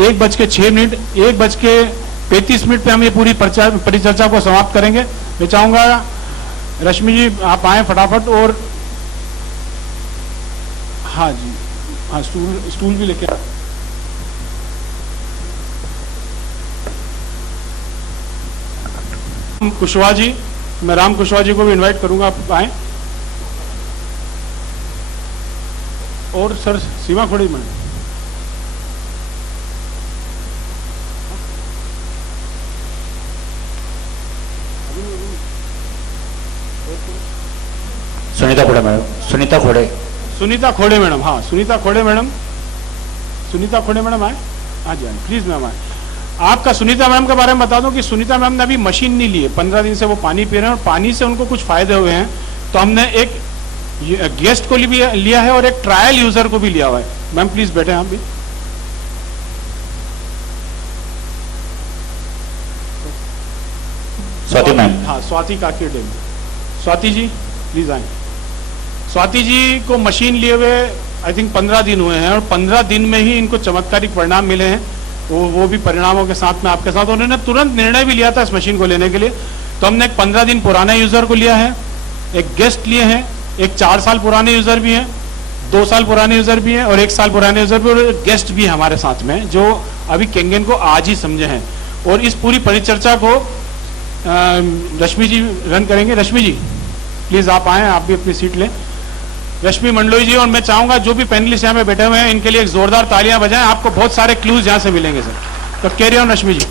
1:06, 1:35 पे हम ये पूरी परिचर्चा को समाप्त करेंगे। मैं चाहूंगा रश्मि जी आप आए फटाफट, और हाँ जी, हाँ स्टूल भी लेके कुशवाहा जी, मैं राम कुशवाहा जी को भी इनवाइट करूंगा, आप आए। और सर सीमा Khori madam, Sunita Khode madam, Sunita Khode madam, हाँ सुनीता खोड़े मैडम आए। हाँ जी, हाँ प्लीज मैम आए। आपका सुनीता मैम के बारे में बता दूं कि सुनीता मैम ने अभी मशीन नहीं ली है, 15 दिन से वो पानी पी रहे हैं और पानी से उनको कुछ फायदे हुए हैं। तो हमने एक गेस्ट को भी लिया है और एक ट्रायल यूजर को भी लिया हुआ है। मैम प्लीज बैठे आप भी। स्वाति मैम, हाँ स्वाति काकीडे, स्वाति जी प्लीज आए। स्वाति जी को मशीन लिए हुए आई थिंक 15 दिन हुए हैं और 15 दिन में ही इनको चमत्कारिक परिणाम मिले हैं। वो भी परिणामों के साथ में आपके साथ उन्होंने तुरंत निर्णय भी लिया था इस मशीन को लेने के लिए। तो हमने एक 15 दिन पुराने यूजर को लिया है, एक गेस्ट लिए हैं, एक 4 साल पुराने यूजर भी हैं, 2 साल पुराने यूजर भी हैं और 1 साल पुराने यूजर भी, और गेस्ट भी हमारे साथ में जो अभी केंगन को आज ही समझे हैं। और इस पूरी परिचर्चा को रश्मि जी रन करेंगे। रश्मि जी प्लीज आप आए, आप भी अपनी सीट लें। रश्मि मंडलोई जी, और मैं चाहूंगा जो भी पैनलिस्ट यहाँ पे बैठे हुए हैं इनके लिए एक जोरदार तालियां बजाएं। आपको बहुत सारे क्लूज यहाँ से मिलेंगे सर। तो कैरी ऑन रश्मि जी।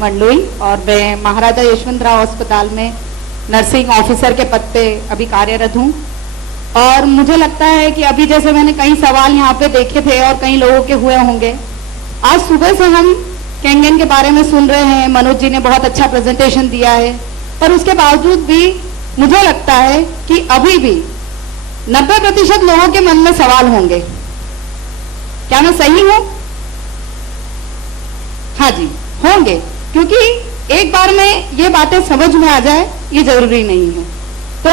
मंडलोई, और मैं महाराजा यशवंतराव अस्पताल में नर्सिंग ऑफिसर के पद पे अभी कार्यरत हूँ। और मुझे लगता है कि अभी जैसे मैंने कई सवाल यहाँ पे देखे थे और कई लोगों के हुए होंगे, आज सुबह से हम केंगन के बारे में सुन रहे हैं। मनोज जी ने बहुत अच्छा प्रेजेंटेशन दिया है, पर उसके बावजूद भी मुझे लगता है कि अभी भी 90% लोगों के मन में सवाल होंगे। क्या मैं सही हूं? हाँ जी, होंगे, क्योंकि एक बार में ये बातें समझ में आ जाए ये जरूरी नहीं है। तो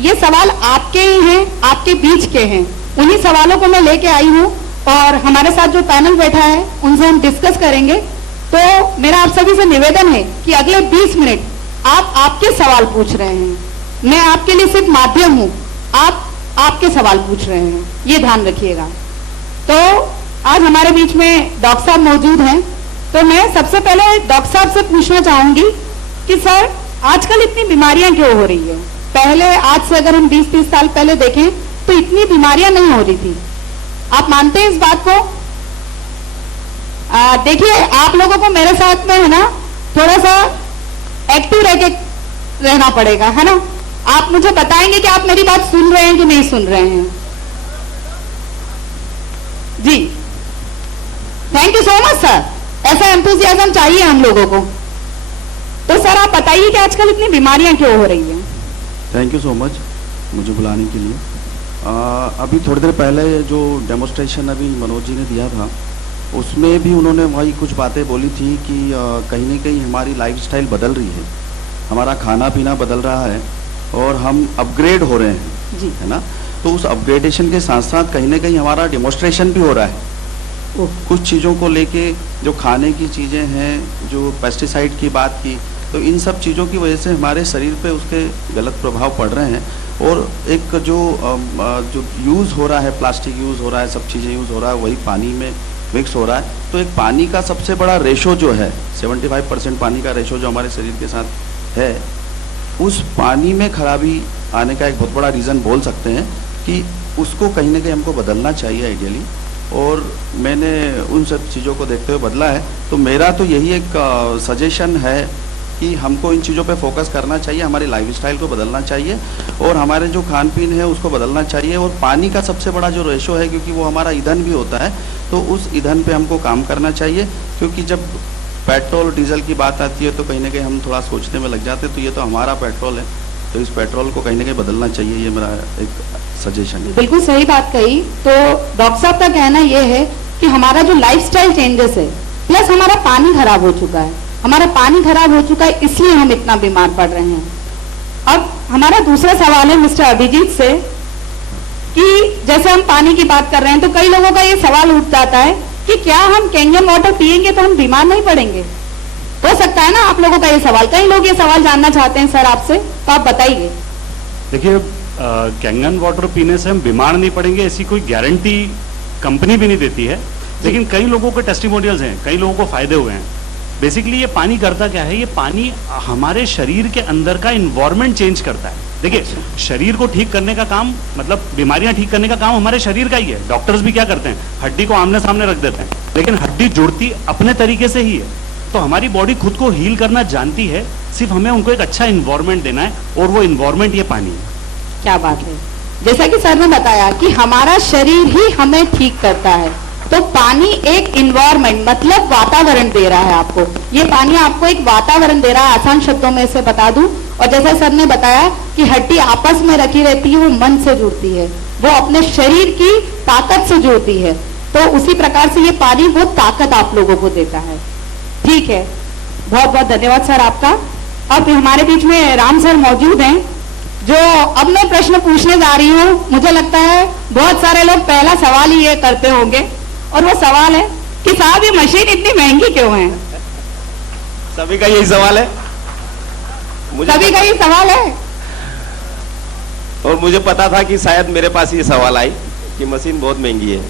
ये सवाल आपके ही हैं, आपके बीच के हैं। उन्हीं सवालों को मैं लेके आई हूँ और हमारे साथ जो पैनल बैठा है उनसे हम डिस्कस करेंगे। तो मेरा आप सभी से निवेदन है कि अगले 20 मिनट आप आपके सवाल पूछ रहे हैं, मैं आपके लिए सिर्फ माध्यम हूं, आप आपके सवाल पूछ रहे हैं, ये ध्यान रखिएगा। तो आज हमारे बीच में डॉक्टर साहब मौजूद हैं। तो मैं सबसे पहले डॉक्टर साहब से पूछना चाहूंगी कि सर आजकल इतनी बीमारियां क्यों हो रही है? पहले आज से अगर हम 20-30 साल पहले देखें तो इतनी बीमारियां नहीं हो रही थी। आप मानते हैं इस बात को? देखिए, आप लोगों को मेरे साथ में है ना थोड़ा सा एक्टिव रह के रहना पड़ेगा, है ना। आप मुझे बताएंगे कि आप मेरी बात सुन रहे हैं कि नहीं सुन रहे हैं। जी, thank you so much sir, ऐसा एंथुसियाज्म चाहिए हम लोगों को। तो सर आप बताइए कि आजकल इतनी बीमारियां क्यों हो रही हैं? थैंक यू सो मच मुझे बुलाने के लिए। अभी थोड़ी देर पहले जो डेमोस्ट्रेशन अभी मनोज जी ने दिया था उसमें भी उन्होंने वही कुछ बातें बोली थी कि कहीं ना कहीं हमारी लाइफस्टाइल बदल रही है, हमारा खाना पीना बदल रहा है और हम अपग्रेड हो रहे हैं जी, है ना। तो उस अपग्रेडेशन के साथ साथ कहीं ना कहीं हमारा डेमोस्ट्रेशन भी हो रहा है कुछ चीज़ों को लेके, जो खाने की चीज़ें हैं, जो पेस्टिसाइड की बात की, तो इन सब चीज़ों की वजह से हमारे शरीर पे उसके गलत प्रभाव पड़ रहे हैं। और एक जो यूज़ हो रहा है, प्लास्टिक यूज़ हो रहा है, सब चीज़ें यूज़ हो रहा है, वही पानी में मिक्स हो रहा है। तो एक पानी का सबसे बड़ा रेशो जो है 75% पानी का रेशो जो हमारे शरीर के साथ है, उस पानी में खराबी आने का एक बहुत बड़ा रीज़न बोल सकते हैं कि उसको कहीं ना कहीं हमको बदलना चाहिए आइडियली। और मैंने उन सब चीज़ों को देखते हुए बदला है। तो मेरा तो यही एक सजेशन है कि हमको इन चीज़ों पे फोकस करना चाहिए, हमारी लाइफस्टाइल को बदलना चाहिए और हमारे जो खान पीन है उसको बदलना चाहिए। और पानी का सबसे बड़ा जो रेशो है, क्योंकि वो हमारा ईंधन भी होता है, तो उस ईंधन पे हमको काम करना चाहिए। क्योंकि जब पेट्रोल डीजल की बात आती है तो कहीं ना कहीं हम थोड़ा सोचने में लग जाते हैं, तो ये तो हमारा पेट्रोल है, तो इस पेट्रोल को कहीं ना कहीं बदलना चाहिए। ये मेरा एक सजेशन है। बिल्कुल सही बात कही। तो डॉक्टर साहब का कहना यह है कि हमारा जो लाइफस्टाइल चेंजेस है, प्लस हमारा पानी खराब हो चुका है, हमारा पानी खराब हो चुका है, इसलिए हम इतना बीमार पड़ रहे हैं। अब हमारा दूसरा सवाल है मिस्टर अभिजीत से कि जैसे हम पानी की बात कर रहे हैं तो कई लोगों का ये सवाल उठ जाता है कि क्या हम कैंगन वाटर पिएंगे तो हम बीमार नहीं पड़ेंगे? हो सकता है ना आप लोगों का ये सवाल, कई लोग ये सवाल जानना चाहते हैं सर आपसे, तो आप बताइए। देखिए, कैंगन वाटर पीने से हम बीमार नहीं पड़ेंगे ऐसी कोई गारंटी कंपनी भी नहीं देती है, लेकिन कई लोगों के टेस्टिमोनियल्स हैं, कई लोगों को फायदे हुए हैं। बेसिकली ये पानी करता क्या है, ये पानी हमारे शरीर के अंदर का इन्वायरमेंट चेंज करता है। देखिए, शरीर को ठीक करने का काम, मतलब बीमारियां ठीक करने का काम हमारे शरीर का ही है। डॉक्टर्स भी क्या करते हैं, हड्डी को आमने सामने रख देते हैं, लेकिन हड्डी जुड़ती अपने तरीके से ही है। तो हमारी बॉडी खुद को हील करना जानती है, सिर्फ हमें उनको एक अच्छा इन्वायरमेंट देना है, और वो इन्वायरमेंट ये पानी है। क्या बात है, जैसा कि सर ने बताया कि हमारा शरीर ही हमें ठीक करता है, तो पानी एक इन्वायरमेंट मतलब वातावरण दे रहा है आपको। ये पानी आपको एक वातावरण दे रहा है, आसान शब्दों में इसे बता दूं। और जैसा सर ने बताया कि हड्डी आपस में रखी रहती है, वो मन से जुड़ती है, वो अपने शरीर की ताकत से जुड़ती है, तो उसी प्रकार से ये पानी वो ताकत आप लोगों को देता है। ठीक है, बहुत बहुत धन्यवाद सर आपका। अब हमारे बीच में राम सर मौजूद हैं, जो अब मैं प्रश्न पूछने जा रही हूँ। मुझे लगता है बहुत सारे लोग पहला सवाल ही ये करते होंगे, और वो सवाल है कि साहब ये मशीन इतनी महंगी क्यों है? सभी का यही सवाल है, सभी का ये सवाल है। और मुझे पता था कि शायद मेरे पास ये सवाल आई कि मशीन बहुत महंगी है।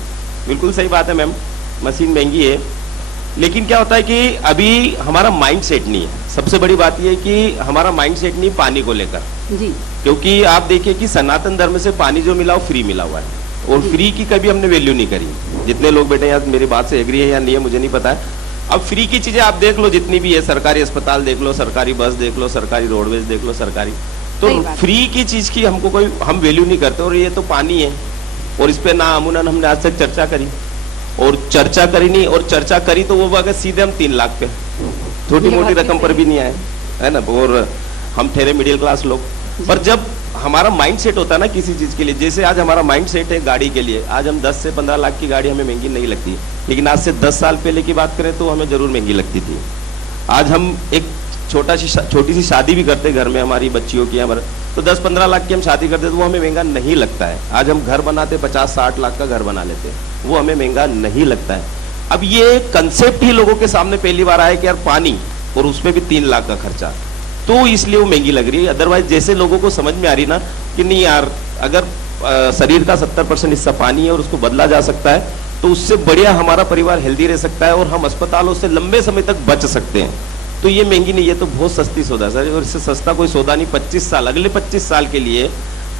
बिल्कुल सही बात है मैम, मशीन महंगी है, लेकिन क्या होता है कि अभी हमारा माइंड सेट नहीं है। सबसे बड़ी बात यह है कि हमारा माइंड सेट नहीं पानी को लेकर जी, क्योंकि आप देखिए कि सनातन धर्म से पानी जो मिला वो फ्री मिला हुआ है, और फ्री की कभी हमने वैल्यू नहीं करी। जितने लोग बैठे हैं मेरी बात से एग्री है या नहीं है मुझे नहीं पता है। अब फ्री की चीजें आप देख लो, जितनी भी है, सरकारी अस्पताल देख लो, सरकारी बस देख लो, सरकारी रोडवेज देख लो, सरकारी, तो फ्री की चीज की हमको कोई हम वैल्यू नहीं करते। और ये तो पानी है, और इस पे ना अमूनन हमने आज तक चर्चा करी, और चर्चा करी नहीं, और चर्चा करी तो वो अगर सीधे हम 3 लाख पे, छोटी मोटी रकम पर भी नहीं आए, है ना। और हम ठहरे मिडिल क्लास लोग। पर जब हमारा माइंड सेट होता है ना किसी चीज के लिए, जैसे आज हमारा माइंड सेट है गाड़ी के लिए, आज हम 10 से 15 लाख की गाड़ी हमें महंगी नहीं लगती, लेकिन आज से 10 साल पहले की बात करें तो हमें जरूर महंगी लगती थी। आज हम एक छोटी सी शादी भी करते घर में हमारी बच्चियों की, हमारे तो 10-15 लाख की हम शादी करते तो वो हमें महंगा नहीं लगता है। आज हम घर बनाते 50-60 लाख का घर बना लेते, वो हमें महंगा नहीं लगता है। अब ये कंसेप्ट ही लोगों के सामने पहली बार आया कि यार पानी, और उसमें भी 3 लाख का खर्चा, तो इसलिए वो महंगी लग रही है। अदरवाइज जैसे लोगों को समझ में आ रही ना कि नहीं यार, अगर शरीर का 70% हिस्सा पानी है और उसको बदला जा सकता है, तो उससे बढ़िया हमारा परिवार हेल्दी रह सकता है, और हम अस्पतालों से लंबे समय तक बच सकते हैं। तो ये महंगी नहीं, ये तो बहुत सस्ती सौदा सर, और इससे सस्ता कोई सौदा नहीं। 25 साल, अगले 25 साल के लिए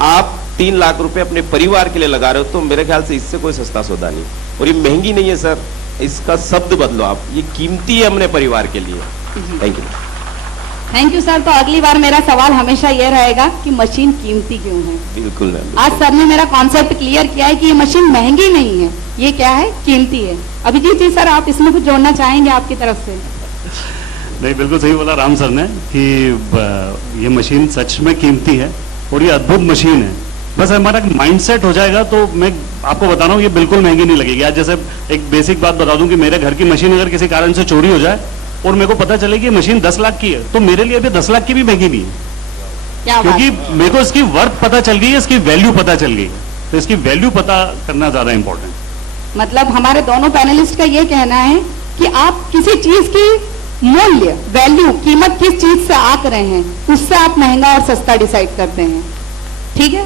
आप 3 लाख रुपए अपने परिवार के लिए लगा रहे हो, तो मेरे ख्याल से इससे कोई सस्ता सौदा नहीं। और ये महंगी नहीं है सर, इसका शब्द बदलो आप, ये कीमती है अपने परिवार के लिए। Thank you. Thank you sir. तो अगली बार मेरा सवाल हमेशा ये रहेगा कि मशीन कीमती क्यों है? बिल्कुल मैम। आज सर ने मेरा कॉन्सेप्ट क्लियर किया है कि ये मशीन महंगी नहीं है, ये क्या है, कीमती है। अभिजीत जी सर, आप इसमें कुछ जोड़ना चाहेंगे आपकी तरफ से? नहीं, बिल्कुल सही बोला राम सर ने कि ये मशीन सच में कीमती है, और ये अद्भुत मशीन है। बस हमारा माइंड सेट हो जाएगा तो मैं आपको बता रहा हूँ ये बिल्कुल महंगी नहीं लगेगी। आज जैसे एक बेसिक बात बता दूं कि मेरे घर की मशीन अगर किसी कारण से चोरी हो जाए और मेरे को पता चले कि मशीन 10 लाख की है, तो मेरे लिए अभी 10 लाख की भी महंगी नहीं है, क्या क्योंकि मेरे को इसकी वर्थ पता चल गई है, इसकी वैल्यू पता चल गई है। तो इसकी वैल्यू पता करना ज्यादा इंपॉर्टेंट। मतलब हमारे दोनों पैनलिस्ट का ये कहना है कि आप किसी चीज की मूल्य, वैल्यू, कीमत किस चीज से आंक रहे हैं, उससे आप महंगा और सस्ता डिसाइड करते हैं। ठीक है,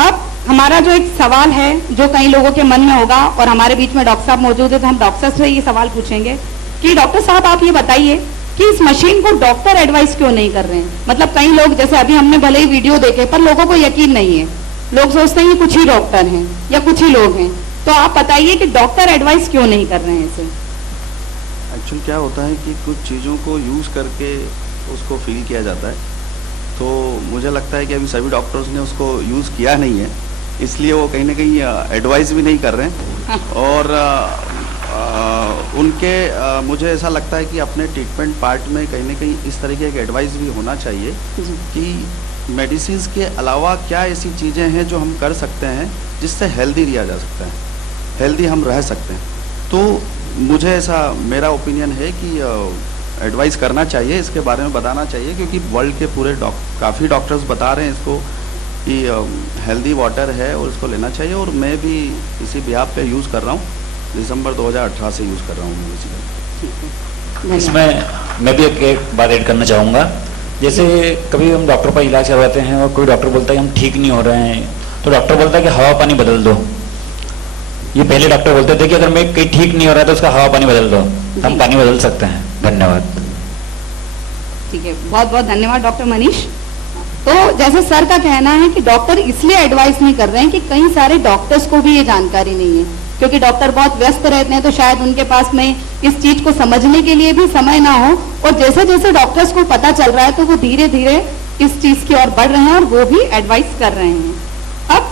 अब हमारा जो एक सवाल है जो कई लोगों के मन में होगा, और हमारे बीच में डॉक्टर साहब मौजूद है, तो हम डॉक्टर से ये सवाल पूछेंगे कि डॉक्टर साहब आप ये बताइए कि इस मशीन को डॉक्टर एडवाइस क्यों नहीं कर रहे हैं? मतलब कई लोग, जैसे अभी हमने भले ही वीडियो देखे, पर लोगों को यकीन नहीं है, लोग सोचते हैं कि कुछ ही डॉक्टर हैं या कुछ ही लोग हैं। तो आप बताइए कि डॉक्टर एडवाइस क्यों नहीं कर रहे हैं इसे? एक्चुअली क्या होता है कि कुछ चीज़ों को यूज़ करके उसको फील किया जाता है, तो मुझे लगता है कि अभी सभी डॉक्टर्स ने उसको यूज़ किया नहीं है, इसलिए वो कहीं ना कहीं एडवाइस भी नहीं कर रहे हैं। और मुझे ऐसा लगता है कि अपने ट्रीटमेंट पार्ट में कहीं ना कहीं इस तरीके की एडवाइस भी होना चाहिए कि मेडिसिन के अलावा क्या ऐसी चीज़ें हैं जो हम कर सकते हैं जिससे हेल्दी रिया जा सकता है, हेल्दी हम रह सकते हैं। तो मुझे ऐसा मेरा ओपिनियन है कि एडवाइस करना चाहिए, इसके बारे में बताना चाहिए, क्योंकि वर्ल्ड के पूरे काफ़ी डॉक्टर्स बता रहे हैं इसको कि हेल्दी वाटर है और इसको लेना चाहिए, और मैं भी इसी बिहाफ पे यूज़ कर रहा हूँ। दिसंबर 2018 से यूज़ कर रहा हूँ मैं बेसिकली। इसमें मैं भी एक बात ऐड करना चाहूँगा। जैसे कभी हम डॉक्टर पर इलाज करवाते हैं और कोई डॉक्टर बोलता है कि हम ठीक नहीं हो रहे हैं, तो डॉक्टर बोलता है कि हवा पानी बदल दो। ये पहले डॉक्टर बोलते थे कि अगर मैं कहीं ठीक नहीं हो रहा है तो उसका हवा पानी बदल दो। हम पानी बदल सकते हैं। धन्यवाद। ठीक है, बहुत बहुत धन्यवाद डॉक्टर मनीष। तो जैसे सर का कहना है कि डॉक्टर इसलिए एडवाइस नहीं कर रहे हैं कि कई सारे डॉक्टर्स को भी ये जानकारी नहीं है, क्योंकि डॉक्टर बहुत व्यस्त रहते हैं, तो शायद उनके पास में इस चीज को समझने के लिए भी समय ना हो। और जैसे जैसे डॉक्टर्स को पता चल रहा है तो वो धीरे धीरे इस चीज की ओर बढ़ रहे हैं और वो भी एडवाइस कर रहे हैं। अब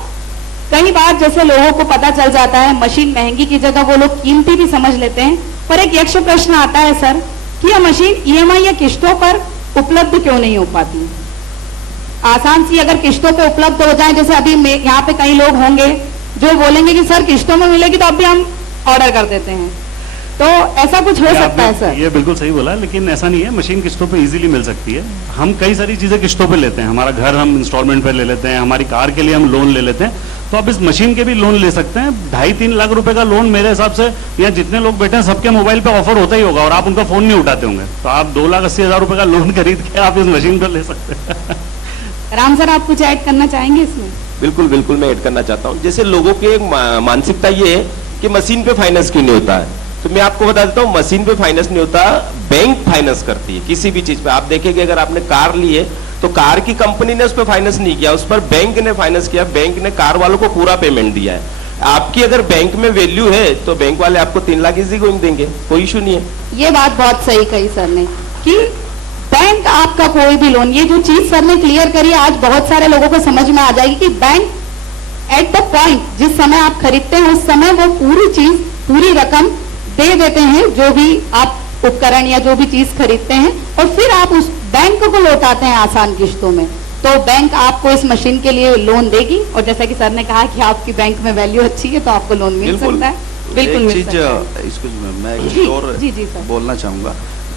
कई बार जैसे लोगों को पता चल जाता है, मशीन महंगी की जगह वो लोग कीमती भी समझ लेते हैं, पर एक यक्ष प्रश्न आता है सर कि यह मशीन ईएमआई या किस्तों पर उपलब्ध क्यों नहीं हो पाती? आसान सी अगर किस्तों पे उपलब्ध हो जाए, जैसे अभी यहाँ पे कई लोग होंगे जो बोलेंगे कि सर किस्तों में मिलेगी तो अभी हम ऑर्डर कर देते हैं, तो ऐसा कुछ हो सकता है सर? ये बिल्कुल सही बोला, लेकिन ऐसा नहीं है। मशीन किस्तों पे इजीली मिल सकती है। हम कई सारी चीजें किस्तों पे लेते हैं। हमारा घर हम इंस्टॉलमेंट पे ले लेते हैं, हमारी कार के लिए हम लोन ले लेते हैं, तो आप इस मशीन के भी लोन ले सकते हैं। 2.5-3 लाख रुपए का लोन मेरे हिसाब से, या जितने लोग बैठे हैं सबके मोबाइल पे ऑफर होता ही होगा, और आप उनका फोन नहीं उठाते होंगे, तो आप 2,80,000 रुपए का लोन खरीद के आप इस मशीन पर ले सकते हैं। राम सर, आप कुछ ऐड करना चाहेंगे इसमें? बिल्कुल बिल्कुल, मैं ऐड करना चाहता हूँ। जैसे लोगों की एक मानसिकता ये है कि मशीन पे फाइनेंस क्यों नहीं होता है, तो मैं आपको बता देता हूँ, मशीन पे फाइनेंस नहीं होता, बैंक फाइनेंस करती है किसी भी चीज पे। आप देखेंगे अगर आपने कार ली है तो कार की कंपनी ने उस पर फाइनेंस नहीं किया, उस पर बैंक ने फाइनेंस किया, बैंक ने कार वालों को पूरा पेमेंट दिया है। आपकी अगर बैंक में वैल्यू है तो बैंक वाले आपको 3 लाख इजी गोइंग देंगे, कोई इशू नहीं है। ये बात बहुत सही कही सर ने कि बैंक आपका कोई भी लोन, ये जो चीज सर ने क्लियर करी आज बहुत सारे लोगों को समझ में आ जाएगी कि बैंक एट द पॉइंट जिस समय आप खरीदते हैं उस समय वो पूरी चीज, पूरी रकम दे देते हैं, जो भी आप उपकरण या जो भी चीज खरीदते हैं, और फिर आप उस बैंक को लौटाते हैं आसान किस्तों में। तो बैंक आपको इस मशीन के लिए लोन देगी, और जैसा कि सर ने कहा कि आपकी बैंक में वैल्यू अच्छी है तो आपको लोन मिल सकता है। बिल्कुल मिल सकता है। इसको मैं एक चीज और बोलना चाहूँगा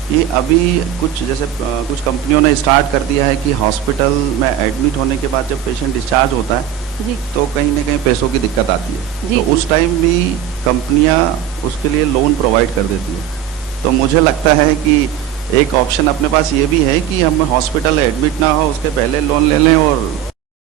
कि अभी कुछ जैसे कुछ कंपनियों ने स्टार्ट कर दिया है कि हॉस्पिटल में एडमिट होने के बाद जब पेशेंट डिस्चार्ज होता है तो कहीं ना कहीं पैसों की दिक्कत आती है, तो उस टाइम भी कंपनियां उसके लिए लोन प्रोवाइड कर देती है। तो मुझे लगता है कि एक ऑप्शन अपने पास ये भी है कि हम हॉस्पिटल एडमिट ना हो उसके पहले लोन ले लें और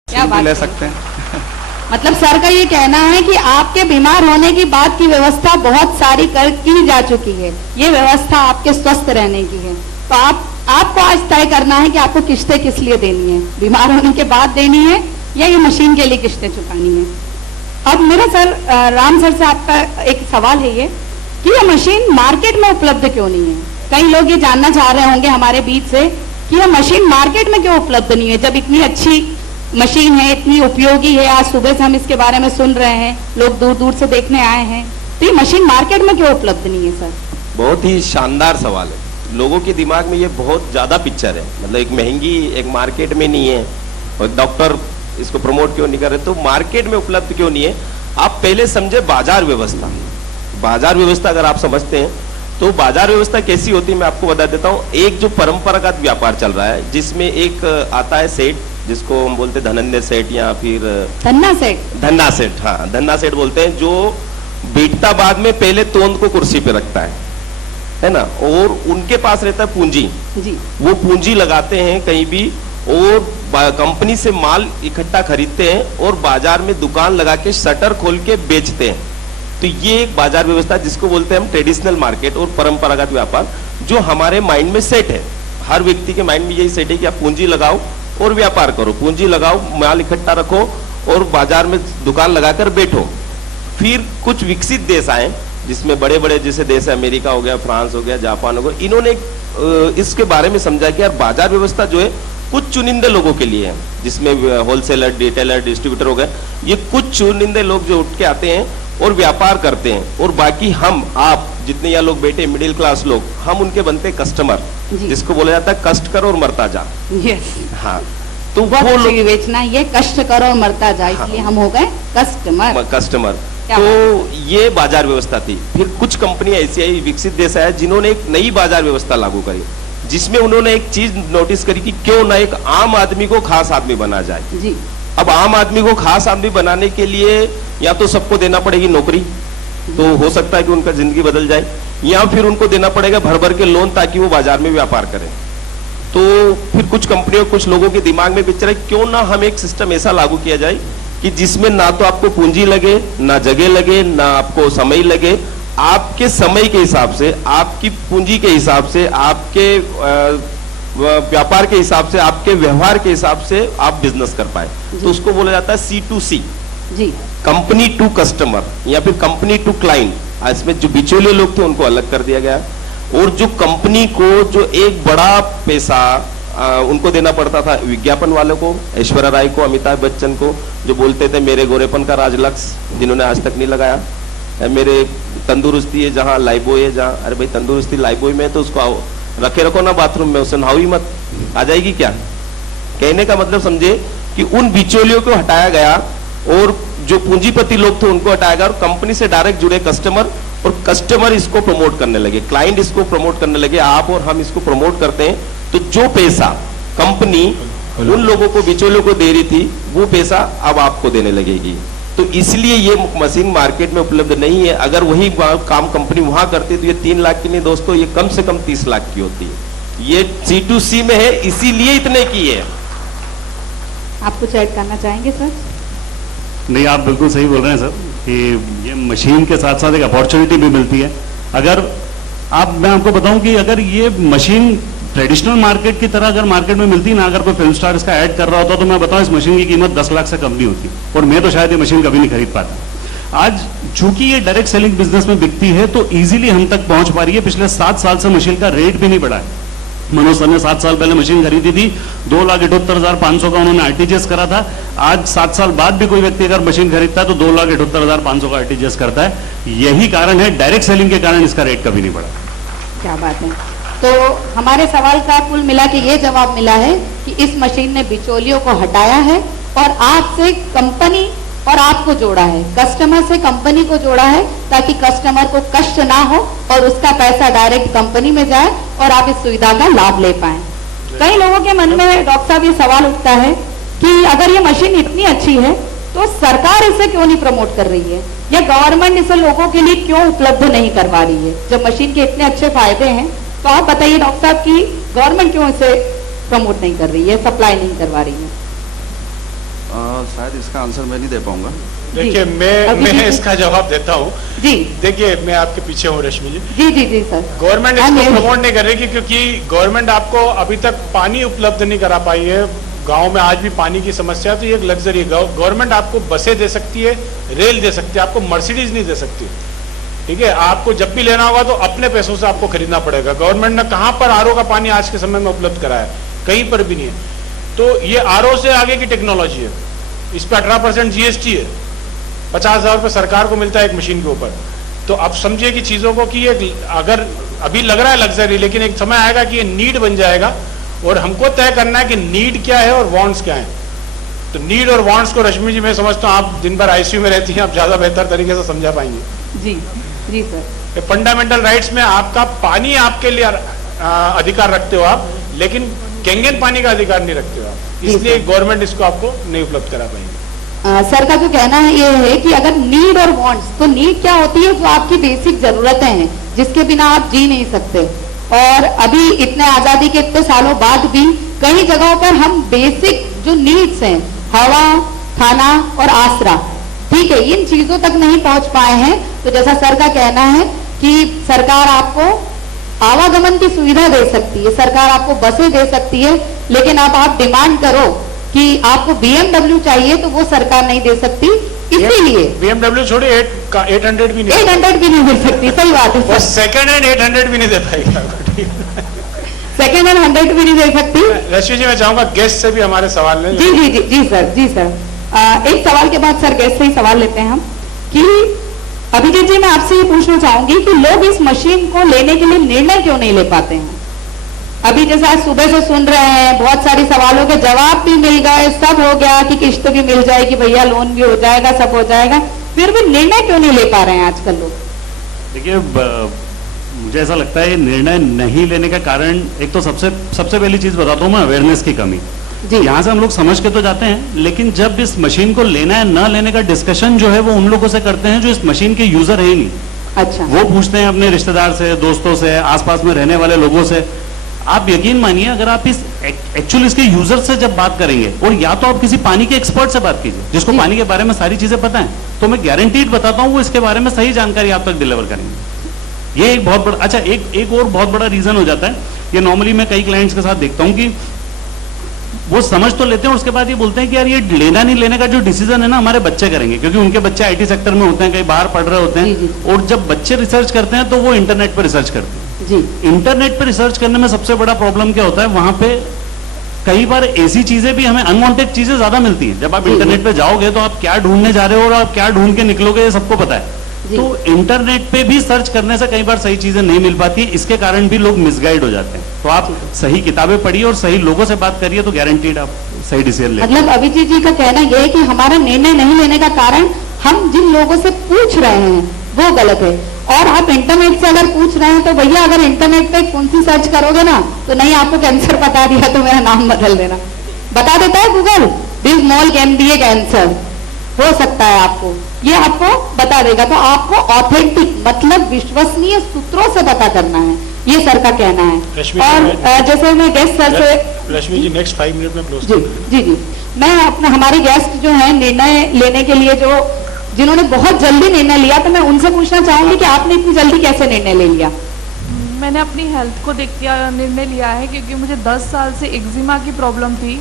भी ले सकते हैं। मतलब सर का ये कहना है कि आपके बीमार होने की बाद की व्यवस्था बहुत सारी की जा चुकी है, ये व्यवस्था आपके स्वस्थ रहने की है। तो आपको आज तय करना है कि आपको किस्तें किस लिए देनी है, बीमार होने के बाद देनी है या ये मशीन के लिए किस्तें चुकानी है। अब मेरा सर राम सर से आपका एक सवाल है ये कि ये मशीन मार्केट में उपलब्ध क्यों नहीं है? कई लोग ये जानना चाह रहे होंगे हमारे बीच से कि ये मशीन मार्केट में क्यों उपलब्ध नहीं है, जब इतनी अच्छी मशीन है, इतनी उपयोगी है। आज सुबह से हम इसके बारे में सुन रहे हैं, लोग दूर दूर से देखने आए हैं, तो ये मशीन मार्केट में क्यों उपलब्ध नहीं है सर? बहुत ही शानदार सवाल है। लोगों के दिमाग में ये बहुत ज्यादा पिक्चर है, मतलब एक महंगी, एक मार्केट में नहीं है, और डॉक्टर इसको प्रमोट क्यों नहीं कर रहे, तो मार्केट में उपलब्ध क्यों नहीं है। आप पहले समझे बाजार व्यवस्था। बाजार व्यवस्था अगर आप समझते हैं तो बाजार व्यवस्था कैसी होती है मैं आपको बता देता हूँ। एक जो परंपरागत व्यापार चल रहा है जिसमें एक आता है सेठ, जिसको हम बोलते हैं धनंजय सेठ या फिर धन्ना सेठ। हाँ, धन्ना सेठ बोलते हैं, जो बेटता बाद में पहले तोंद को कुर्सी पे रखता है ना, और उनके पास रहता है पूंजी जी। वो पूंजी लगाते हैं कहीं भी और कंपनी से माल इकट्ठा खरीदते हैं और बाजार में दुकान लगा के शटर खोल के बेचते हैं। तो ये एक बाजार व्यवस्था जिसको बोलते हैं हम ट्रेडिशनल मार्केट और परंपरागत व्यापार, जो हमारे माइंड में सेट है। हर व्यक्ति के माइंड में यही सेट है कि आप पूंजी लगाओ और व्यापार करो, पूंजी लगाओ, माल इकट्ठा रखो और बाजार में दुकान लगाकर बैठो। फिर कुछ विकसित देश आए जिसमें बड़े बड़े जैसे देश है, अमेरिका हो गया, फ्रांस हो गया, जापान हो गया, इन्होंने इसके बारे में समझा कि यार बाजार व्यवस्था जो है कुछ चुनिंदे लोगों के लिए है, जिसमें होलसेलर, रिटेलर, डिस्ट्रीब्यूटर हो गए, ये कुछ चुनिंदे लोग जो उठ के आते हैं और व्यापार करते हैं, और बाकी हम आप जितने यहाँ लोग बैठे मिडिल क्लास लोग, हम उनके बनते कस्टमर, जिसको बोला जाता है कष्ट कर और मरता जा। हाँ, तो वो लोग बेचना, ये कष्ट कर और मरता जा, इसलिए हम हो गए कस्टमर। तो ये बाजार व्यवस्था थी। फिर कुछ कंपनियां ऐसी आई, विकसित देश आया, जिन्होंने एक नई बाजार व्यवस्था लागू करी, जिसमें उन्होंने एक चीज नोटिस करी कि क्यों ना एक आम आदमी को खास आदमी बना जाए जी। अब आम आदमी को खास आदमी बनाने के लिए या तो सबको देना पड़ेगी नौकरी, तो हो सकता है कि उनका जिंदगी बदल जाए, या फिर उनको देना पड़ेगा भर भर के लोन ताकि वो बाजार में व्यापार करें। तो फिर कुछ कंपनियों, कुछ लोगों के दिमाग में पिक्चर है, क्यों ना हम एक सिस्टम ऐसा लागू किया जाए कि जिसमें ना तो आपको पूंजी लगे, ना जगह लगे, ना आपको समय लगे, आपके समय के हिसाब से, आपकी पूंजी के हिसाब से, आपके व्यापार के हिसाब से, आपके व्यवहार के हिसाब से आप बिजनेस कर पाए। तो उसको बोला जाता है C2C, ji, company to customer या फिर कंपनी टू क्लाइंट। इसमें जो बिचौलिए लोग थे उनको अलग कर दिया गया, और जो कंपनी को जो एक बड़ा पैसा उनको देना पड़ता था, विज्ञापन वालों को, ऐश्वर्या राय को, अमिताभ बच्चन को, जो बोलते थे मेरे गोरेपन का राजलक्ष्य, जिन्होंने आज तक नहीं लगाया, मेरे तंदुरुस्ती है जहाँ लाइबॉय है जहाँ, अरे भाई तंदुरुस्ती लाइबॉय में तो उसको रखे रखो ना बाथरूम में, उसे नहाओ ही मत, आ जाएगी क्या। कहने का मतलब समझे कि उन बिचौलियों को हटाया गया और जो पूंजीपति लोग थे उनको हटाया गया, और कंपनी से डायरेक्ट जुड़े कस्टमर, और कस्टमर इसको प्रमोट करने लगे, क्लाइंट इसको प्रमोट करने लगे, आप और हम इसको प्रमोट करते हैं। तो जो पैसा कंपनी उन लोगों को, बिचौलियों को दे रही थी, वो पैसा अब आपको देने लगेगी। तो इसलिए ये मशीन मार्केट में उपलब्ध नहीं है। अगर वही काम कंपनी वहां करती तो ये 3 लाख की नहीं दोस्तों, ये कम से कम 30 लाख की होती है। ये C2C में है, इसीलिए इतने की है। आप कुछ ऐड करना चाहेंगे सर? नहीं, आप बिल्कुल सही बोल रहे हैं सर कि ये मशीन के साथ साथ एक अपॉर्चुनिटी भी मिलती है। अगर मैं आपको बताऊं कि अगर ये मशीन ट्रेडिशनल मार्केट की तरह अगर मार्केट में मिलती ना, अगर कोई फिल्म स्टार इसका ऐड कर रहा होता तो मैं बताऊं इस मशीन की कीमत 10 लाख से कम नहीं होती, और मैं तो शायद ये मशीन कभी नहीं खरीद पाता। आज चूंकि ये डायरेक्ट सेलिंग बिजनेस में बिकती है तो इजीली हम तक पहुंच पा रही है। पिछले 7 साल से मशीन का रेट भी नहीं बढ़ा है। मनोज सर ने 7 साल पहले मशीन खरीदी थी, 2,78,500 का उन्होंने आरटीजीएस करा था। आज 7 साल बाद भी कोई व्यक्ति अगर मशीन खरीदता है तो 2,78,500 का आरटीजीएस करता है। यही कारण है, डायरेक्ट सेलिंग के कारण इसका रेट कभी नहीं बढ़ा। क्या बात है। तो हमारे सवाल का कुल मिला के ये जवाब मिला है कि इस मशीन ने बिचौलियों को हटाया है और आपसे कंपनी और आपको जोड़ा है, कस्टमर से कंपनी को जोड़ा है, ताकि कस्टमर को कष्ट ना हो और उसका पैसा डायरेक्ट कंपनी में जाए और आप इस सुविधा का लाभ ले पाए। कई लोगों के मन में डॉक्टर साहब ये सवाल उठता है कि अगर ये मशीन इतनी अच्छी है तो सरकार इसे क्यों नहीं प्रमोट कर रही है, या गवर्नमेंट इसे लोगों के लिए क्यों उपलब्ध नहीं करवा रही है। जब मशीन के इतने अच्छे फायदे हैं तो आप बताइए डॉक्टर साहब की गवर्नमेंट क्यों इसे प्रमोट नहीं कर रही है, सप्लाई नहीं करवा रही है? शायद इसका आंसर मैं नहीं दे पाऊंगा। देखिए मैं इसका जवाब देता हूँ जी। देखिए मैं आपके पीछे हूँ रश्मि जी। जी जी जी सर। गवर्नमेंट इसको प्रमोट नहीं कर रही क्योंकि गवर्नमेंट आपको अभी तक पानी उपलब्ध नहीं करा पाई है। गांव में आज भी पानी की समस्या है, तो ये एक लग्जरी है। गवर्नमेंट आपको बसें दे सकती है, रेल दे सकती है, आपको मर्सिडीज नहीं दे सकती। ठीक है, आपको जब भी लेना होगा तो अपने पैसों से आपको खरीदना पड़ेगा। गवर्नमेंट ने कहाँ पर आरओ का पानी आज के समय में उपलब्ध कराया है? कहीं पर भी नहीं है। तो ये आरओ से आगे की टेक्नोलॉजी है, इस पर 18% जीएसटी है, 50,000 रुपये सरकार को मिलता है एक मशीन के ऊपर। तो अब समझिए कि चीजों को कि ये अगर अभी लग रहा है लग्जरी, लेकिन एक समय आएगा कि ये नीड बन जाएगा और हमको तय करना है कि नीड क्या है और वांट्स क्या है। तो नीड और वांट्स को रश्मि जी मैं समझता हूँ आप दिन भर आईसीयू में रहती हैं, आप ज्यादा बेहतर तरीके से समझा पाएंगे। जी जी सर। फंडामेंटल राइट्स में आपका पानी आपके लिए अधिकार रखते हो आप, लेकिन केंगेन पानी का अधिकार नहीं रखते हो आप, इसलिए गवर्नमेंट इसको आपको नहीं उपलब्ध करा पाएंगे। सर का जो कहना है ये है कि अगर नीड और वांट्स, तो नीड क्या होती है? जो आपकी बेसिक जरूरतें हैं जिसके बिना आप जी नहीं सकते। और अभी इतने आजादी के इतने सालों बाद भी कई जगहों पर हम बेसिक जो नीड्स हैं, हवा, खाना और आसरा, ठीक है, इन चीजों तक नहीं पहुंच पाए हैं। तो जैसा सर का कहना है कि सरकार आपको आवागमन की सुविधा दे सकती है, सरकार आपको बसें दे सकती है, लेकिन अब आप डिमांड करो कि आपको BMW चाहिए तो वो सरकार नहीं दे सकती। इसीलिए BMW छोड़िए 800 भी नहीं, 800 भी नहीं मिल सकती। सही बात है। सेकंड हैंड 800 भी नहीं दे पाएगा। सेकंड हैंड 100 भी नहीं दे सकती। रश्मि जी मैं चाहूंगा गेस्ट से भी हमारे सवाल लें। जी जी जी जी सर, जी सर। एक सवाल के बाद सर गेस्ट से ही सवाल लेते हैं हम कि अभिजीत जी मैं आपसे ये पूछना चाहूंगी कि लोग इस मशीन को लेने के लिए निर्णय क्यों नहीं ले पाते हैं? अभी जैसे आज सुबह से सुन रहे हैं, बहुत सारे सवालों के जवाब भी मिल गए, सब हो गया कि किस्त भी मिल जाएगी भैया, लोन भी हो जाएगा, सब हो जाएगा, फिर भी निर्णय क्यों नहीं ले पा रहे हैं आजकल लोग? देखिए मुझे ऐसा लगता है निर्णय नहीं लेने का कारण एक तो सबसे पहली चीज बताता हूँ मैं, अवेयरनेस की कमी। जी। यहाँ से हम लोग समझ के तो जाते हैं, लेकिन जब इस मशीन को लेना है ना लेने का डिस्कशन जो है वो उन लोगों से करते हैं जो इस मशीन के यूजर है ही नहीं। अच्छा, वो पूछते हैं अपने रिश्तेदार से, दोस्तों से, आसपास में रहने वाले लोगों से। आप यकीन मानिए, अगर आप इस एक्चुअली इसके यूजर से जब बात करेंगे, और या तो आप किसी पानी के एक्सपर्ट से बात कीजिए जिसको जी। पानी के बारे में सारी चीजें पता है, तो मैं गारंटीड बताता हूँ वो इसके बारे में सही जानकारी आप तक डिलीवर करेंगे। ये एक बहुत बड़ा, अच्छा एक और बहुत बड़ा रीजन हो जाता है। ये नॉर्मली मैं कई क्लाइंट्स के साथ देखता हूँ कि वो समझ तो लेते हैं और उसके बाद ये बोलते हैं कि यार ये लेना नहीं लेने का जो डिसीजन है ना हमारे बच्चे करेंगे, क्योंकि उनके बच्चे आईटी सेक्टर में होते हैं, कहीं बाहर पढ़ रहे होते जी, हैं, जी। और जब बच्चे रिसर्च करते हैं तो वो इंटरनेट पर रिसर्च करते हैं। जी, इंटरनेट पर रिसर्च करने में सबसे बड़ा प्रॉब्लम क्या होता है, वहां पे कई बार ऐसी चीजें भी, हमें अनवांटेड चीजें ज्यादा मिलती हैं। जब आप जी, जी। इंटरनेट पे जाओगे तो आप क्या ढूंढने जा रहे हो और आप क्या ढूंढ के निकलोगे ये सबको पता है। जी। तो इंटरनेट पे भी सर्च करने से कई बार सही चीजें नहीं मिल पाती, इसके कारण भी लोग मिसगाइड हो जाते हैं। तो आप सही किताबें पढ़िए और सही लोगों से बात करिए तो गारंटीड आप सही डिसीजन ले। मतलब अभिजीत जी का कहना यह है कि हमारा निर्णय नहीं लेने का कारण हम जिन लोगों से पूछ रहे हैं वो गलत है। और आप इंटरनेट से अगर पूछ रहे हैं तो भैया अगर इंटरनेट पे कौन सी सर्च करोगे ना, तो नहीं आपको कैंसर बता दिया तो मेरा नाम बदल देना, बता देता है Google, this mall can be A cancer, हो सकता है आपको, ये आपको बता देगा। तो आपको ऑथेंटिक मतलब विश्वसनीय सूत्रों से पता करना है, ये सर का कहना है। रश्मि और जी, जैसे मैं गेस्ट सर से, रश्मि जी नेक्स्ट 5 मिनट में क्लोज जी जी जी, मैं अपने हमारे गेस्ट जो है निर्णय लेने के लिए जो जिन्होंने बहुत जल्दी निर्णय लिया, तो मैं उनसे पूछना चाहूंगी कि आपने इतनी जल्दी कैसे निर्णय ले लिया? मैंने अपनी हेल्थ को देख के निर्णय लिया है, क्योंकि मुझे 10 साल से एक्जिमा की प्रॉब्लम थी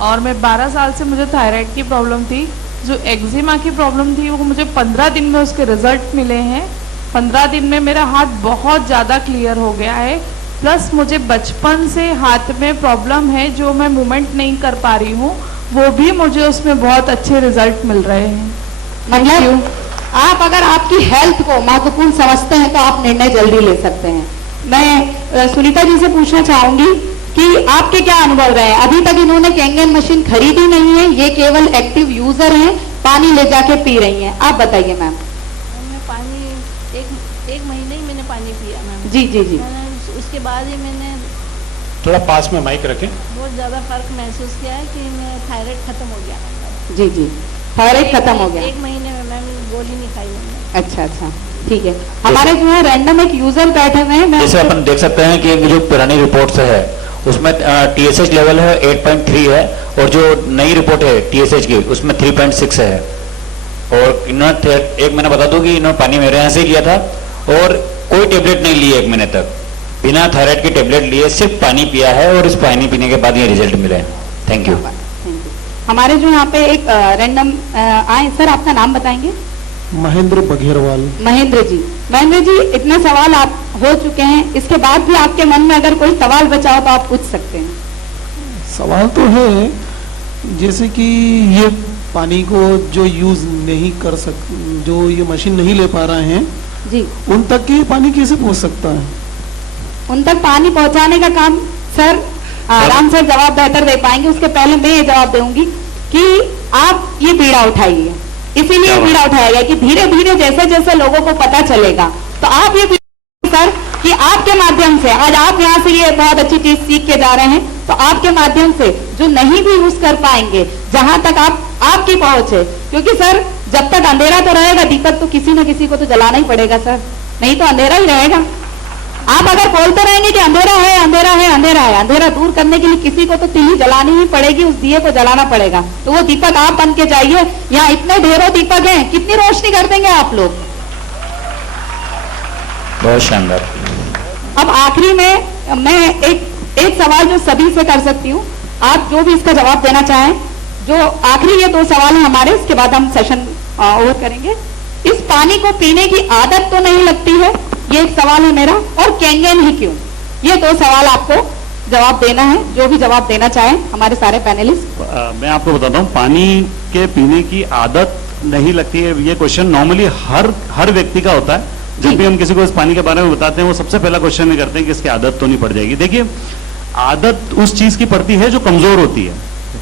और मैं 12 साल से मुझे थायराइड की प्रॉब्लम थी। जो एक्जिमा की प्रॉब्लम थी वो मुझे 15 दिन में उसके रिजल्ट मिले हैं। 15 दिन में मेरा हाथ बहुत ज़्यादा क्लियर हो गया है। प्लस मुझे बचपन से हाथ में प्रॉब्लम है, जो मैं मूवमेंट नहीं कर पा रही हूँ, वो भी मुझे उसमें बहुत अच्छे रिजल्ट मिल रहे हैं। मतलब आप अगर आपकी हेल्थ को महत्वपूर्ण समझते हैं तो आप निर्णय जल्दी ले सकते हैं। मैं सुनीता जी से पूछना चाहूंगी कि आपके क्या अनुभव रहे? अभी तक इन्होंने कैंगन मशीन खरीदी नहीं है, ये केवल एक्टिव यूजर हैं, पानी ले जाके पी रही हैं। आप बताइए मैम। मैंने पानी एक महीने ही मैंने पानी पिया मैम। जी जी जी, मैंने उसके बाद ही मैंने थोड़ा पास में माइक रखें। बहुत ज़्यादा फर्क महसूस किया है कि मैं थायराइड खत्म हो गया। जी जी, थायराइड खत्म हो गया। एक महीने में मैम गोली नहीं खाई मैंने। अच्छा अच्छा, ठीक है। हमारे जो है रैंडम एक यूजर बैठे हुए हैं, मैं जैसे अपन देख सकते हैं कि जो पुरानी रिपोर्ट्स है उसमें TSH लेवल है 8.3 है, और जो नई रिपोर्ट है TSH की उसमें 3.6 है। और इन्होंने एक महीना बता दूं कि इन्होंने पानी मेरे यहाँ से लिया था और कोई टेबलेट नहीं ली 1 महीने तक, बिना थायराइड की टेबलेट लिए सिर्फ पानी पिया है और इस पानी पीने के बाद ये रिजल्ट मिले। Thank you. हमारे जो यहाँ पे एक रैंडम आए सर, आपका नाम बताएंगे? महेंद्र बघेरवाल। महेंद्र जी, इतने सवाल आप हो चुके हैं, इसके बाद भी आपके मन में अगर कोई सवाल बचा हो तो आप पूछ सकते हैं। सवाल तो है, जैसे कि ये पानी को जो यूज नहीं कर जो ये मशीन नहीं ले पा रहे हैं जी, उन तक ये पानी कैसे पहुंच सकता है? उन तक पानी पहुंचाने का काम सर आराम से जवाब बेहतर दे पाएंगे। उसके पहले मैं ये जवाब दूंगी कि आप ये बीड़ा उठाइए, इसीलिए बीड़ा उठाया गया कि धीरे धीरे जैसे जैसे लोगों को पता चलेगा तो आप ये सर कि आपके माध्यम से आज आप यहाँ से ये बहुत अच्छी चीज सीख के जा रहे हैं, तो आपके माध्यम से जो नहीं भी यूज कर पाएंगे, जहां तक आपकी पहुंच है, क्योंकि सर जब तक अंधेरा तो रहेगा, दीपक तो किसी न किसी को तो जलाना ही पड़ेगा सर, नहीं तो अंधेरा ही रहेगा। आप अगर बोलते रहेंगे कि अंधेरा है अंधेरा है अंधेरा है, अंधेरा दूर करने के लिए किसी को तो तिल्ली जलानी ही पड़ेगी, उस दिए को जलाना पड़ेगा। तो वो दीपक आप बन के जाइए। यहाँ इतने ढेरों दीपक हैं, कितनी रोशनी कर देंगे आप लोग। बहुत शानदार। अब आखिरी में मैं एक सवाल जो सभी से कर सकती हूँ, आप जो भी इसका जवाब देना चाहें, जो आखिरी ये 2 सवाल हैं हमारे, इसके बाद हम सेशन ओवर करेंगे। इस पानी को पीने की आदत तो नहीं लगती है, ये एक सवाल है मेरा, और कैंगन ही क्यों? ये 2 सवाल आपको जवाब देना है, जो भी जवाब देना चाहें हमारे सारे पैनलिस्ट। मैं आपको बताता हूँ, पानी के पीने की आदत नहीं लगती है, ये क्वेश्चन नॉर्मली हर व्यक्ति का होता है। जब भी हम किसी को इस पानी के बारे में बताते हैं, वो सबसे पहला क्वेश्चन नहीं करते हैं कि इसकी आदत तो नहीं पड़ जाएगी। देखिए, आदत उस चीज की पड़ती है जो कमजोर होती है।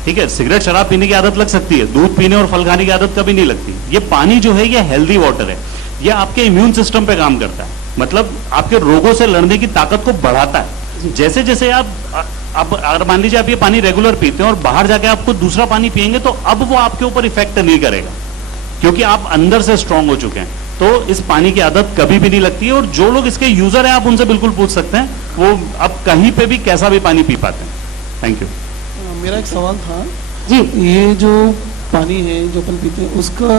ठीक है, सिगरेट शराब पीने की आदत लग सकती है, दूध पीने और फल खाने की आदत कभी नहीं लगती। ये पानी जो है ये हेल्दी वाटर है, ये आपके इम्यून सिस्टम पे काम करता है, मतलब आपके रोगों से लड़ने की ताकत को बढ़ाता है। जैसे जैसे आप अब अगर मान लीजिए आप ये पानी रेगुलर पीते हैं और बाहर जाके आपको दूसरा पानी पिएंगे तो अब वो आपके ऊपर इफेक्ट नहीं करेगा, क्योंकि आप अंदर से स्ट्रांग हो चुके हैं। तो इस पानी की आदत कभी भी नहीं लगती है, और जो लोग इसके यूजर हैं आप उनसे बिल्कुल पूछ सकते हैं, वो अब कहीं पे भी कैसा भी पानी पी पाते हैं। Thank you. मेरा एक सवाल था जी। ये जो पानी है जो अपन पीते हैं उसका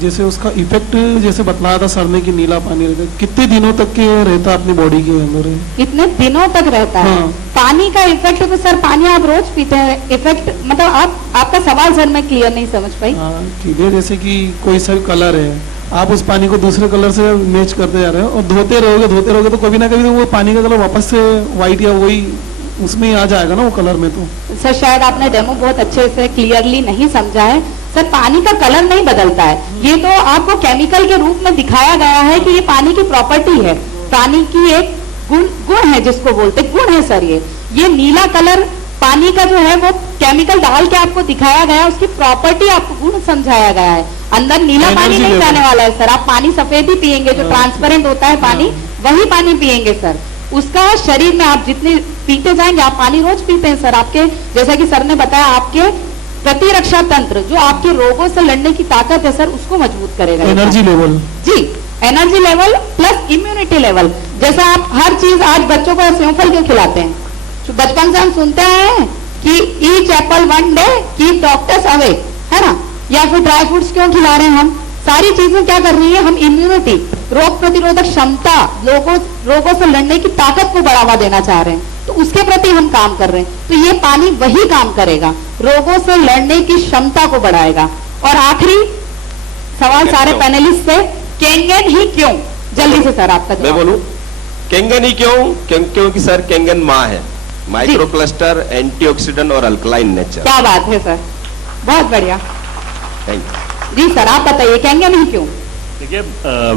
जैसे उसका इफेक्ट जैसे बतलाया था सर ने कि नीला पानी रहता है, कितने दिनों तक के रहता है अपनी बॉडी के अंदर? इतने दिनों तक रहता है। हाँ। पानी का इफेक्ट तो सर पानी आप रोज पीते हैं, इफेक्ट मतलब आपका सवाल सर मैं क्लियर नहीं समझ पाई। हाँ ठीक है, जैसे कि कोई सा कलर है, आप उस पानी को दूसरे कलर से मैच करते जा रहे हो और धोते रहोगे तो कभी ना कभी तो वो पानी का कलर वापस से व्हाइट या वही उसमें आ जाएगा ना वो कलर में। तो सर शायद आपने डेमो बहुत अच्छे से क्लियरली नहीं समझा है। सर पानी का कलर नहीं बदलता है, ये तो आपको केमिकल के रूप में दिखाया गया है कि ये पानी की प्रॉपर्टी है, पानी की एक गुण है जिसको बोलते गुण है सर। ये नीला कलर पानी का जो है वो केमिकल डाल के आपको दिखाया गया है, उसकी प्रॉपर्टी आपको गुण समझाया गया है। अंदर नीला पानी नहीं जाने वाला है सर, आप पानी सफेद ही पिएंगे, जो ट्रांसपेरेंट होता है पानी वही पानी पिएंगे सर। उसका शरीर में आप जितने पीते जाएंगे, आप पानी रोज पीते हैं सर, आपके जैसा कि सर ने बताया आपके प्रतिरक्षा तंत्र जो आपके रोगों से लड़ने की ताकत है सर उसको मजबूत करेगा। एनर्जी लेवल जी, energy level plus immunity level. जैसे आप हर चीज आज बच्चों को सेवफल क्यों खिलाते हैं? तो बचपन से हम सुनते हैं कि each Apple one day keep doctors away, है ना? या फिर ड्राई फ्रूट्स क्यों खिला रहे हैं हम? सारी चीजें क्या कर रही है, हम इम्यूनिटी रोग प्रतिरोधक क्षमता रोगों से लड़ने की ताकत को बढ़ावा देना चाह रहे हैं, तो उसके प्रति हम काम कर रहे हैं। तो ये पानी वही काम करेगा, रोगों से लड़ने की क्षमता को बढ़ाएगा। और आखिरी सवाल सारे पैनलिस्ट से, केंगन ही क्यों? जल्दी से सर आपका मैं बोलूं, केंगन ही क्यों? क्योंकि सर केंगन माँ है, माइक्रो क्लस्टर, एंटीऑक्सीडेंट और अल्कलाइन नेचर। क्या बात है सर, बहुत बढ़िया। थैंक यू जी सर आप बताइए केंगन ही क्यों? देखिए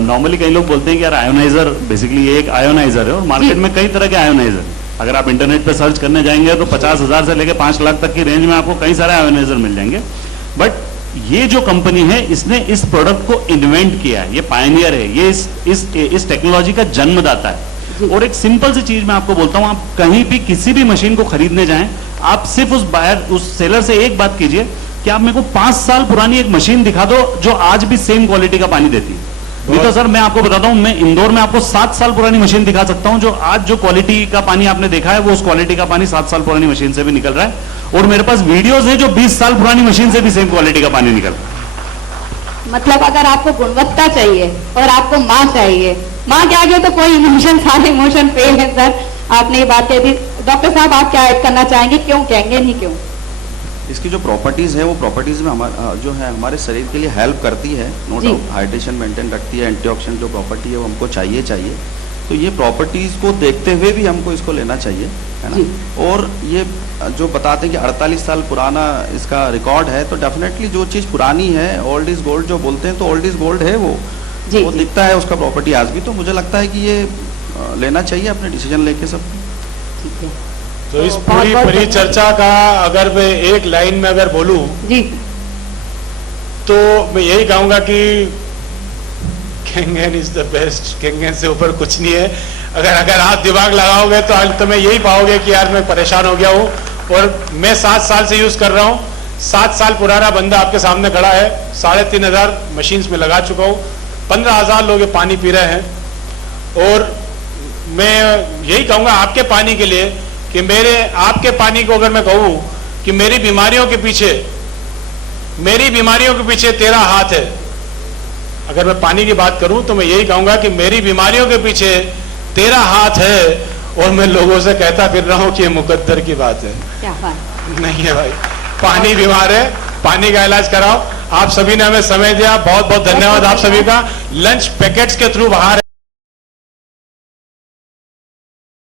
नॉर्मली कई लोग बोलते हैं कि यार आयोनाइजर, बेसिकली ये एक आयोनाइजर है और मार्केट में कई तरह के आयोनाइजर, अगर आप इंटरनेट पे सर्च करने जाएंगे तो 50,000 से लेकर 5 लाख तक की रेंज में आपको कई सारे आयोनाइजर मिल जाएंगे। बट ये जो कंपनी है इसने इस प्रोडक्ट को इन्वेंट किया है, ये पायनियर है, ये इस टेक्नोलॉजी का जन्मदाता है। और एक सिंपल सी चीज मैं आपको बोलता हूं, आप कहीं भी किसी भी मशीन को खरीदने जाएं, आप सिर्फ उस सेलर से एक बात कीजिए कि आप मेरे को 5 साल पुरानी एक मशीन दिखा दो जो आज भी सेम क्वालिटी का पानी देती है। नहीं तो सर मैं आपको बताता हूं, मैं इंदौर में आपको 7 साल पुरानी मशीन दिखा सकता हूं जो आज जो क्वालिटी का पानी आपने देखा है वो उस क्वालिटी का पानी 7 साल पुरानी मशीन से भी निकल रहा है। और मेरे पास वीडियोस है जो 20 साल पुरानी मशीन से भी सेम क्वालिटी का पानी निकल रहा है। मतलब अगर आपको गुणवत्ता चाहिए और आपको माँ चाहिए, माँ के आगे तो कोई इमोशन, सारे इमोशन फेल है सर। आपने ये बात कह दी। डॉक्टर साहब आप क्या ऐड करना चाहेंगे, क्यों केंगन ही क्यों? इसकी जो प्रॉपर्टीज़ है वो प्रॉपर्टीज़ में हमारा जो है हमारे शरीर के लिए हेल्प करती है, नो डाउट हाइड्रेशन मेंटेन रखती है, एंटीऑक्सीडेंट जो प्रॉपर्टी है वो हमको चाहिए। तो ये प्रॉपर्टीज़ को देखते हुए भी हमको इसको लेना चाहिए, है ना? और ये जो बताते हैं कि 48 साल पुराना इसका रिकॉर्ड है, तो डेफिनेटली जो चीज़ पुरानी है, ओल्ड इज गोल्ड जो बोलते हैं, तो ओल्ड इज गोल्ड है वो दिखता है उसका प्रॉपर्टी आज भी। तो मुझे लगता है कि ये लेना चाहिए अपने डिसीजन लेके सब। ठीक है, तो इस पूरी परिचर्चा का अगर मैं एक लाइन में अगर बोलूं जी, तो मैं यही कहूंगा कि Kangen is the best, Kangen से ऊपर कुछ नहीं है। अगर आप दिमाग लगाओगे तो मैं यही पाओगे कि यार मैं परेशान हो गया हूँ, और मैं 7 साल से यूज कर रहा हूँ। 7 साल पुराना बंदा आपके सामने खड़ा है, 3,500 मशीन्स में लगा चुका हूँ, 15,000 लोग ये पानी पी रहे हैं। और मैं यही कहूंगा आपके पानी के लिए कि आपके पानी को अगर मैं कहूँ कि मेरी बीमारियों के पीछे तेरा हाथ है, अगर मैं पानी की बात करूं तो मैं यही कहूंगा कि मेरी बीमारियों के पीछे तेरा हाथ है, और मैं लोगों से कहता फिर रहा हूं कि ये मुकद्दर की बात है। क्या बात नहीं है भाई, पानी बीमार है, पानी का इलाज कराओ। आप सभी ने हमें समय दिया, बहुत बहुत धन्यवाद आप सभी का। लंच पैकेट्स के थ्रू बाहर है।